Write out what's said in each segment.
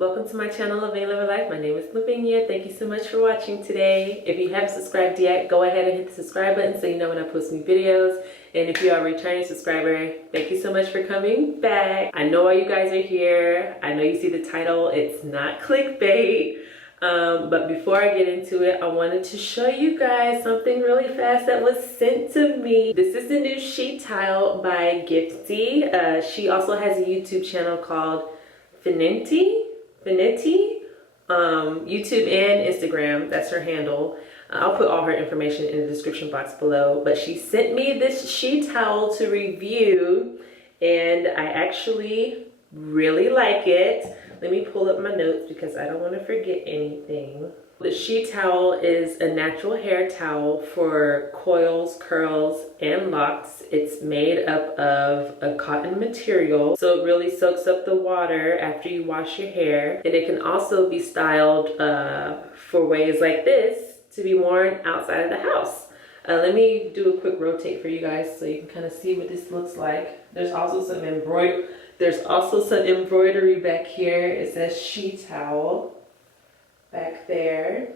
Welcome to my channel, lavenialivinglife. My name is Lavinia. Thank you so much for watching today. If you haven't subscribed yet, go ahead and hit the subscribe button so you know when I post new videos. And if you are a returning subscriber, thank you so much for coming back. I know why you guys are here. I know you see the title. It's not clickbait. But before I get into it, I wanted to show you guys something really fast that was sent to me. This is the new sheet tile by Gifty. She also has a YouTube channel called FENETI, YouTube and Instagram. That's her handle. I'll put all her information in the description box below. But she sent me this sheet towel to review, and I actually really like it. Let me pull up my notes because I don't want to forget anything. The sheet towel is a natural hair towel for coils, curls, and locks. It's made up of a cotton material, so it really soaks up the water after you wash your hair. And it can also be styled for ways like this to be worn outside of the house. Let me do a quick rotate for you guys so you can kind of see what this looks like. There's also some embroidery back here. It says sheet towel back there.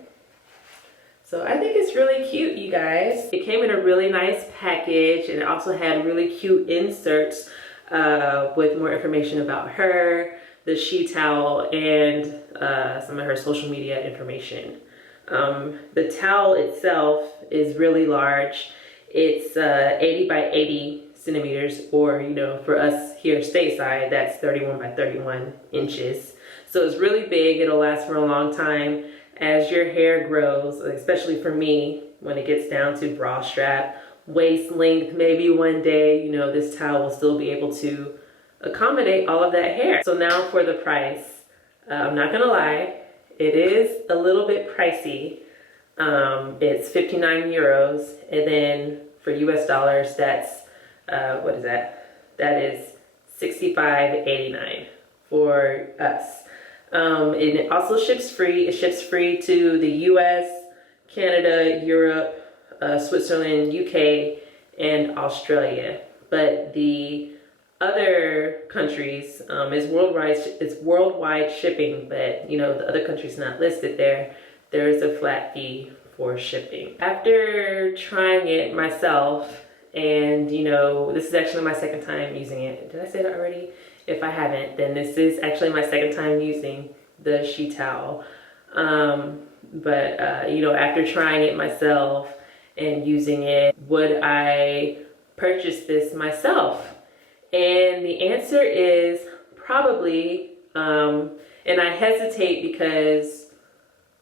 So I think it's really cute, you guys. It came in a really nice package, and it also had really cute inserts with more information about her, the sheet towel, and some of her social media information. The towel itself is really large. It's 80 by 80 centimeters, or, you know, for us here stateside, that's 31 by 31 inches. So it's really big. It'll last for a long time as your hair grows, especially for me, when it gets down to bra strap, waist length. Maybe one day, you know, this towel will still be able to accommodate all of that hair. So now for the price. I'm not gonna lie, it is a little bit pricey. It's 59 euros, and then for US dollars, that's what is that? That is 65.89 for us. And it also ships free. It ships free to the US, Canada, Europe, Switzerland, UK, and Australia. But the other countries is worldwide. It's worldwide shipping, but you know, the other countries not listed there. There is a flat fee for shipping. After trying it myself, and you know, this is actually my second time using it. Did I say that already? If I haven't, then this is actually my second time using the sheet towel. You know, after trying it myself and using it, would I purchase this myself? And the answer is probably, and I hesitate because,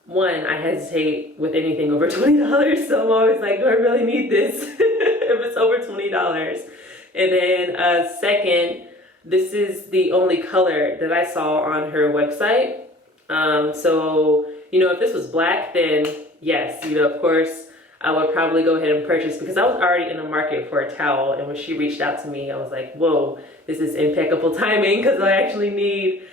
one, I hesitate with anything over $20, so I'm always like, do I really need this if it's over $20? And then second, this is the only color that I saw on her website. So, you know, if this was black, then yes, you know, of course, I would probably go ahead and purchase, because I was already in the market for a towel. And when she reached out to me, I was like, whoa, this is impeccable timing, because I actually need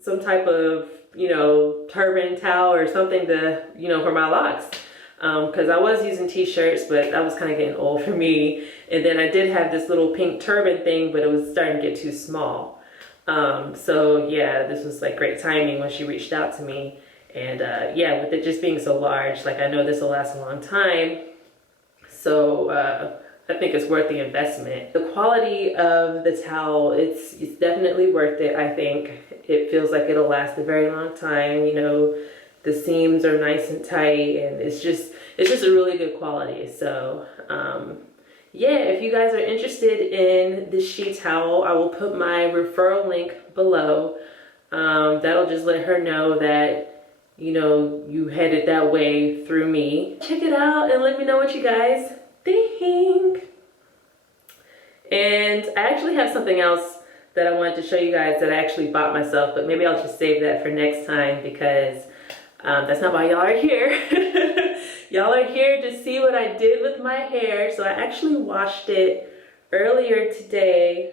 some type of, you know, turban towel or something to, you know, for my locks. Because I was using t-shirts, but that was kind of getting old for me. And then I did have this little pink turban thing, but it was starting to get too small. So yeah, this was like great timing when she reached out to me. And yeah, with it just being so large, like I know this will last a long time. So I think it's worth the investment. The quality of the towel, it's definitely worth it. I think it feels like it'll last a very long time. You know, the seams are nice and tight, and it's just a really good quality. So yeah, if you guys are interested in the sheet towel, I will put my referral link below. That'll just let her know that, you know, you headed that way through me. Check it out and let me know what you guys think. And I actually have something else that I wanted to show you guys that I actually bought myself, but maybe I'll just save that for next time, because that's not why y'all are here. Y'all are here to see what I did with my hair. So I actually washed it earlier today,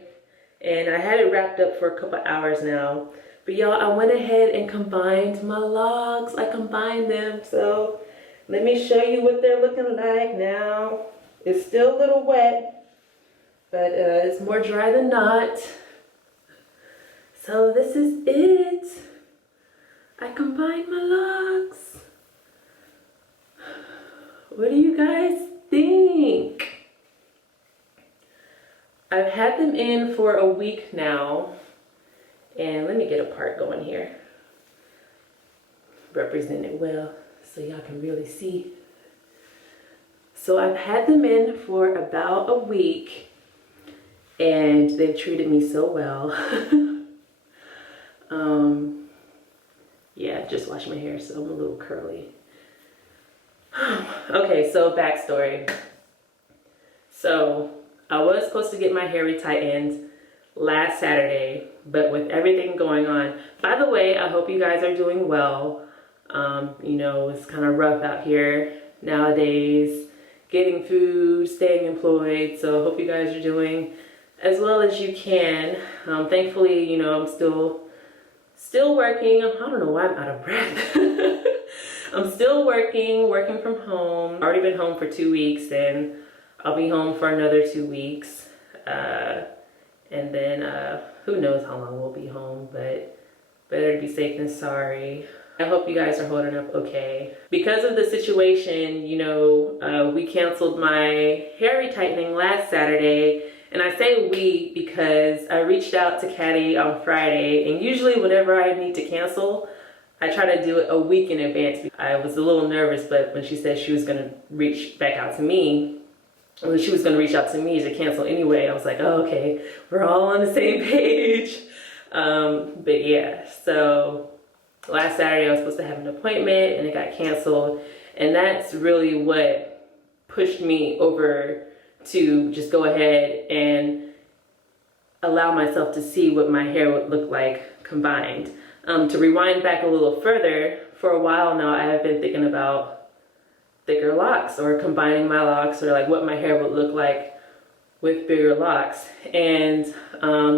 and I had it wrapped up for a couple hours now. But y'all, I went ahead and combined my locks. I combined them. So let me show you what they're looking like now. It's still a little wet, but it's more dry than not. So this is it. I combined my locks. What do you guys think? I've had them in for a week now. And let me get a part going here. Represent it well so y'all can really see. So I've had them in for about a week and they've treated me so well. Yeah, just washed my hair, so I'm a little curly. Okay, so backstory. So I was supposed to get my hair retightened last Saturday, but with everything going on, by the way, I hope you guys are doing well. You know, it's kind of rough out here nowadays, getting food, staying employed. So I hope you guys are doing as well as you can. Thankfully, you know, I'm still working. I don't know why I'm out of breath. I'm still working from home. Already been home for 2 weeks, and I'll be home for another 2 weeks. And then who knows how long we'll be home, but better to be safe than sorry. I hope you guys are holding up okay. Because of the situation, you know, we canceled my hair retightening last Saturday. And I say we because I reached out to Kady on Friday, and usually whenever I need to cancel, I try to do it a week in advance. I was a little nervous, but when she said she was gonna reach back out to me, when she was gonna reach out to me to cancel anyway, I was like, oh, okay, we're all on the same page. But yeah, so last Saturday I was supposed to have an appointment and it got canceled. And that's really what pushed me over to just go ahead and allow myself to see what my hair would look like combined. To rewind back a little further, for a while now I have been thinking about thicker locks or combining my locks, or like what my hair would look like with bigger locks. And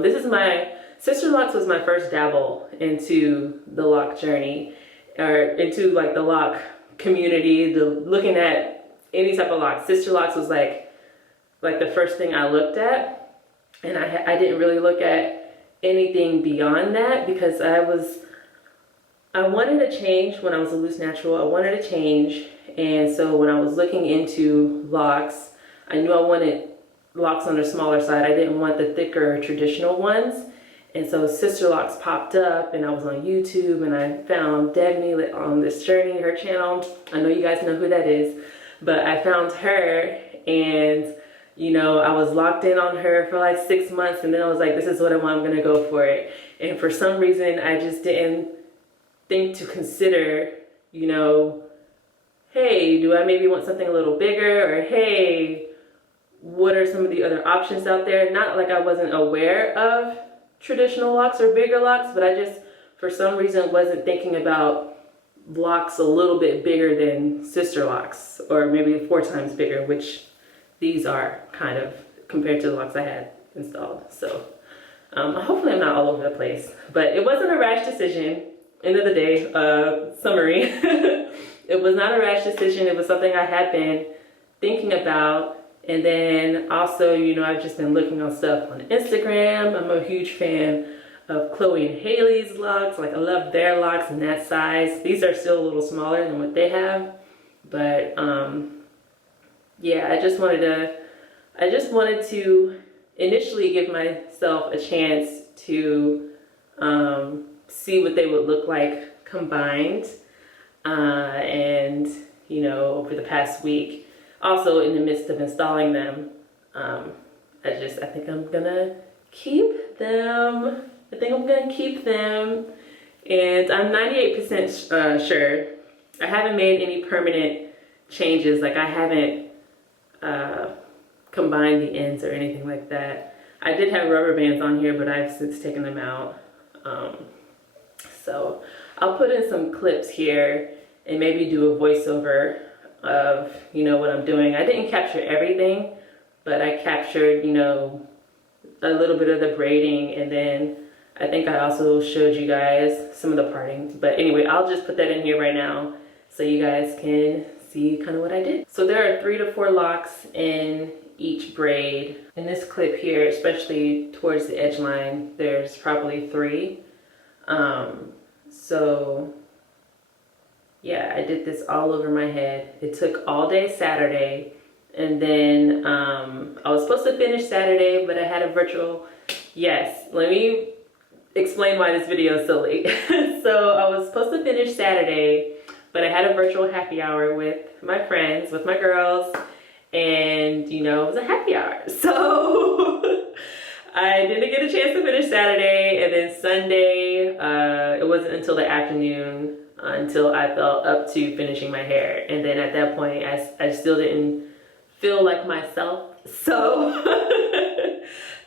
this is my Sisterlocks was my first dabble into the lock journey, or into like the lock community, looking at any type of lock. Sisterlocks was like the first thing I looked at, and I didn't really look at anything beyond that because I wanted to change. When I was a loose natural, I wanted to change. And so when I was looking into locks, I knew I wanted locks on the smaller side. I didn't want the thicker traditional ones. And so Sisterlocks popped up, and I was on YouTube, and I found Dagny on this journey, her channel. I know you guys know who that is, but I found her, and you know, I was locked in on her for like 6 months, and then I was like, this is what I want, I'm gonna go for it. And for some reason, I just didn't think to consider, you know, hey, do I maybe want something a little bigger? Or hey, what are some of the other options out there? Not like I wasn't aware of traditional locks or bigger locks, but I just, for some reason, wasn't thinking about locks a little bit bigger than Sisterlocks, or maybe 4 times bigger, which these are kind of compared to the locks I had installed. So hopefully I'm not all over the place, but it wasn't a rash decision. End of the day, summary. It was not a rash decision. It was something I had been thinking about. And then also, you know, I've just been looking on stuff on Instagram. I'm a huge fan of Chloe and Haley's locks. Like, I love their locks in that size. These are still a little smaller than what they have, but yeah, I just wanted to initially give myself a chance to see what they would look like combined. And you know, over the past week, also in the midst of installing them, I think I'm gonna keep them. And I'm 98% sure. I haven't made any permanent changes. Like, I haven't combined the ends or anything like that. I did have rubber bands on here, but I've since taken them out. So I'll put in some clips here and maybe do a voiceover of, you know, what I'm doing. I didn't capture everything, but I captured, you know, a little bit of the braiding, and then I think I also showed you guys some of the parting. But anyway, I'll just put that in here right now so you guys can see kind of what I did. So there are 3 to 4 locks in each braid. In this clip here, especially towards the edge line, there's probably 3. So yeah, I did this all over my head. It took all day Saturday, and then I was supposed to finish Saturday, but I had a virtual, yes, let me explain why this video is so late. So I was supposed to finish Saturday, but I had a virtual happy hour with my friends, with my girls, and you know, it was a happy hour. So I didn't get a chance to finish Saturday, and then Sunday, it wasn't until the afternoon until I felt up to finishing my hair. And then at that point, I still didn't feel like myself. So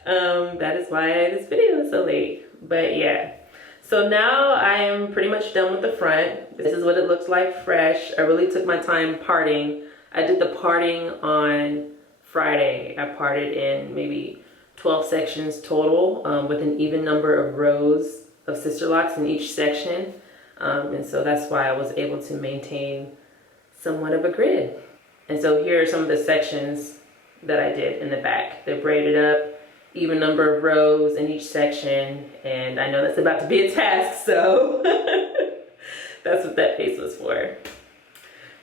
that is why this video is so late. But yeah, so now I am pretty much done with the front. This is what it looks like fresh. I really took my time parting. I did the parting on Friday. I parted in maybe 12 sections total, with an even number of rows of Sisterlocks in each section. And so that's why I was able to maintain somewhat of a grid. And so here are some of the sections that I did in the back. They're braided up, even number of rows in each section. And I know that's about to be a task, so that's what that face was for.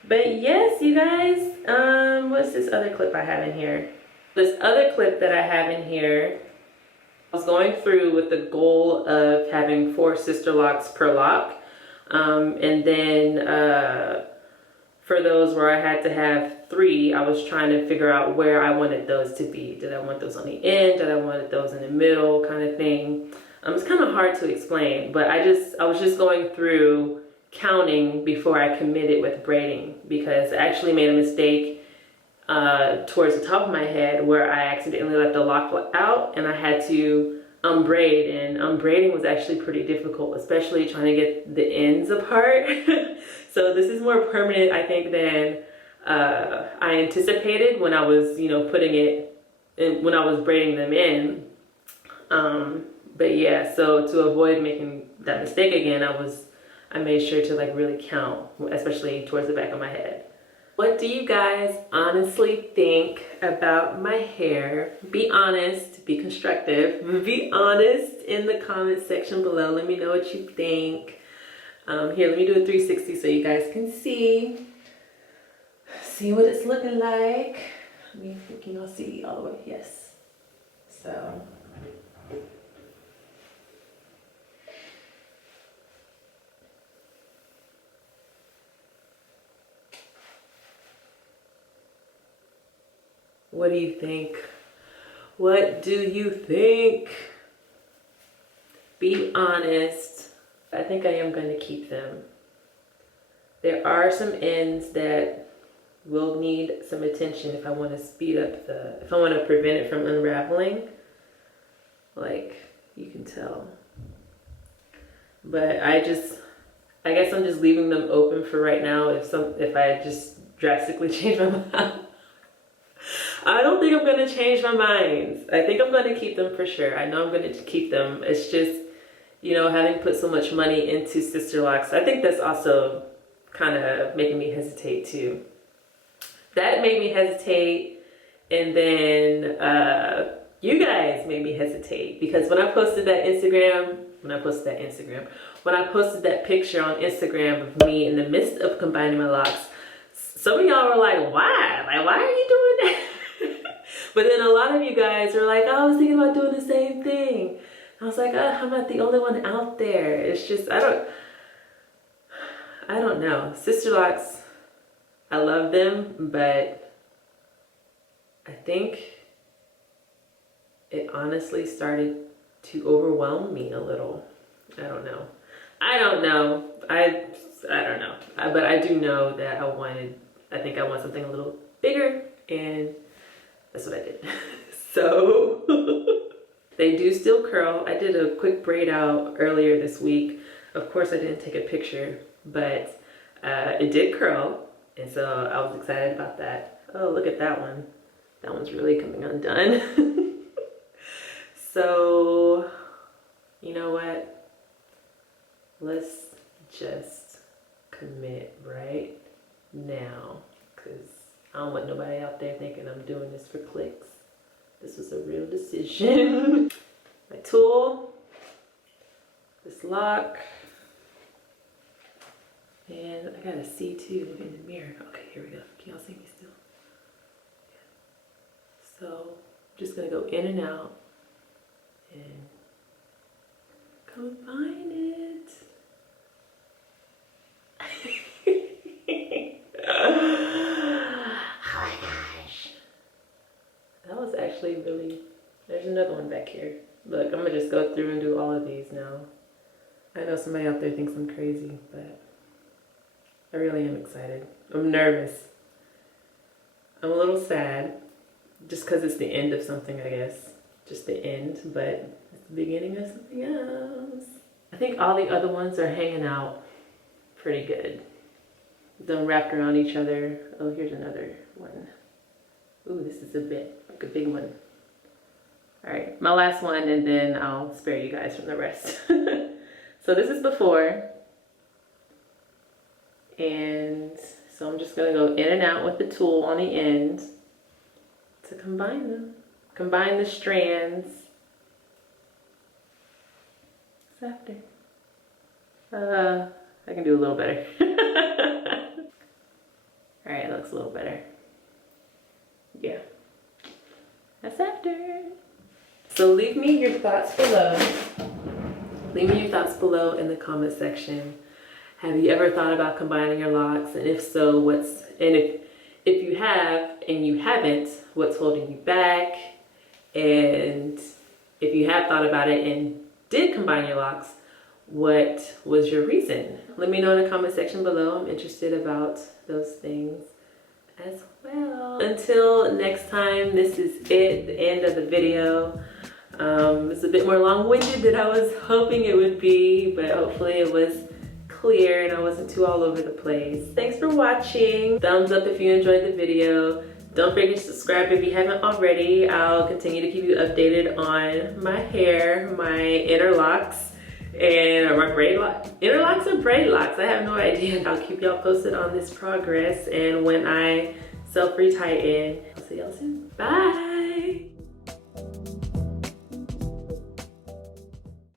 But yes, you guys, what's this other clip I have in here? This other clip that I have in here, I was going through with the goal of having 4 Sisterlocks per lock. And then for those where I had to have 3, I was trying to figure out where I wanted those to be. Did I want those on the end? Did I want those in the middle, kind of thing? It's kind of hard to explain, but I was just going through counting before I committed with braiding, because I actually made a mistake towards the top of my head where I accidentally let the lock out and I had to unbraid, and unbraiding was actually pretty difficult, especially trying to get the ends apart. So this is more permanent, I think, than I anticipated when I was, you know, putting it in, when I was braiding them in. But yeah, so to avoid making that mistake again, I made sure to like really count, especially towards the back of my head. What do you guys honestly think about my hair? Be honest, be constructive, be honest in the comment section below. Let me know what you think. Here, let me do a 360 so you guys can see what it's looking like. Can y'all see all the way? Yes. So. What do you think? What do you think? Be honest. I think I am going to keep them. There are some ends that will need some attention if I want to speed up if I want to prevent it from unraveling. Like, you can tell. But I guess I'm just leaving them open for right now. If I just drastically change my mind. I don't think I'm going to change my mind. I think I'm going to keep them for sure. I know I'm going to keep them. It's just, you know, having put so much money into Sisterlocks, I think that's also kind of making me hesitate too. That made me hesitate, and then you guys made me hesitate, because when I posted that picture on Instagram of me in the midst of combining my locks, some of y'all were like, why? Like, why are you doing that? But then a lot of you guys were like, oh, I was thinking about doing the same thing. I was like, oh, I'm not the only one out there. It's just, I don't know. Sisterlocks, I love them, but I think it honestly started to overwhelm me a little. I don't know. I don't know. But I do know that I think I want something a little bigger, and that's what I did. So they do still curl. I did a quick braid out earlier this week. Of course, I didn't take a picture, but it did curl, and so I was excited about that. Oh, look at that one. That one's really coming undone. So, you know what? Let's just commit right now, because I don't want nobody out there thinking I'm doing this for clicks. decision. My tool, this lock, and I gotta see too in the mirror. Okay, here we go. Can y'all see me still? Yeah. So I'm just gonna go in and out and combine it. Oh my gosh. That was actually really, there's another one back here. Look, I'm gonna just go through and do all of these now. I know somebody out there thinks I'm crazy, but I really am excited. I'm nervous. I'm a little sad, just because it's the end of something, I guess. Just the end, but it's the beginning of something else. I think all the other ones are hanging out pretty good. Them wrapped around each other. Oh, here's another one. Ooh, this is a bit like a big one. All right, my last one, and then I'll spare you guys from the rest. So this is before. And so I'm just gonna go in and out with the tool on the end to combine them. Combine the strands. It's after. I can do a little better. All right, it looks a little better. Yeah, that's after. So leave me your thoughts below. Leave me your thoughts below in the comment section. Have you ever thought about combining your locks? And if so, if you have and you haven't, what's holding you back? And if you have thought about it and did combine your locks, what was your reason? Let me know in the comment section below. I'm interested about those things as well. Until next time, this is it, the end of the video. It's a bit more long-winded than I was hoping it would be, but hopefully it was clear and I wasn't too all over the place. Thanks for watching. Thumbs up if you enjoyed the video. Don't forget to subscribe if you haven't already. I'll continue to keep you updated on my hair, my inner locks, and my braid locks. Inner locks or braid locks? I have no idea. I'll keep y'all posted on this progress and when I self-retighten. I'll see y'all soon. Bye.